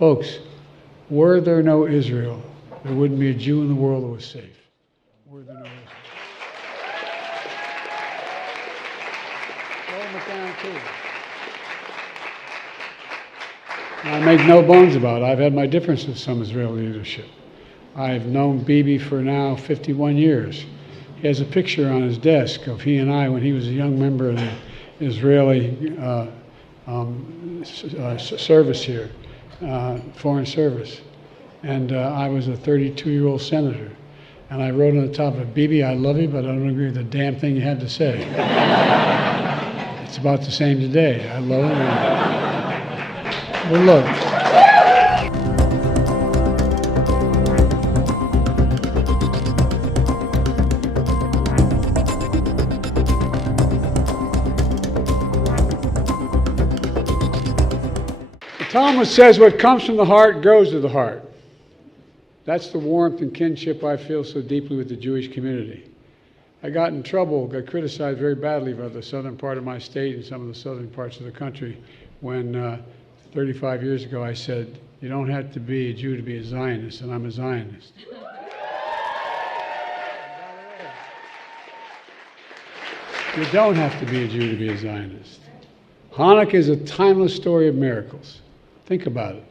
Folks, were there no Israel, there wouldn't be a Jew in the world that was safe. Were there no Israel. Slow it down too. I make no bones about it. I've had my differences with some Israeli leadership. I've known Bibi for now 51 years. He has a picture on his desk of he and I when he was a young member of the Israeli service here. Foreign Service, and I was a 32-year-old senator, and I wrote on the top of it, Bibi, I love you, but I don't agree with a damn thing you had to say. It's about the same today. I love him. Well, look. Talmud says what comes from the heart goes to the heart. That's the warmth and kinship I feel so deeply with the Jewish community. I got in trouble, got criticized very badly by the southern part of my state and some of the southern parts of the country when 35 years ago I said, you don't have to be a Jew to be a Zionist, and I'm a Zionist. You don't have to be a Jew to be a Zionist. Hanukkah is a timeless story of miracles. Think about it.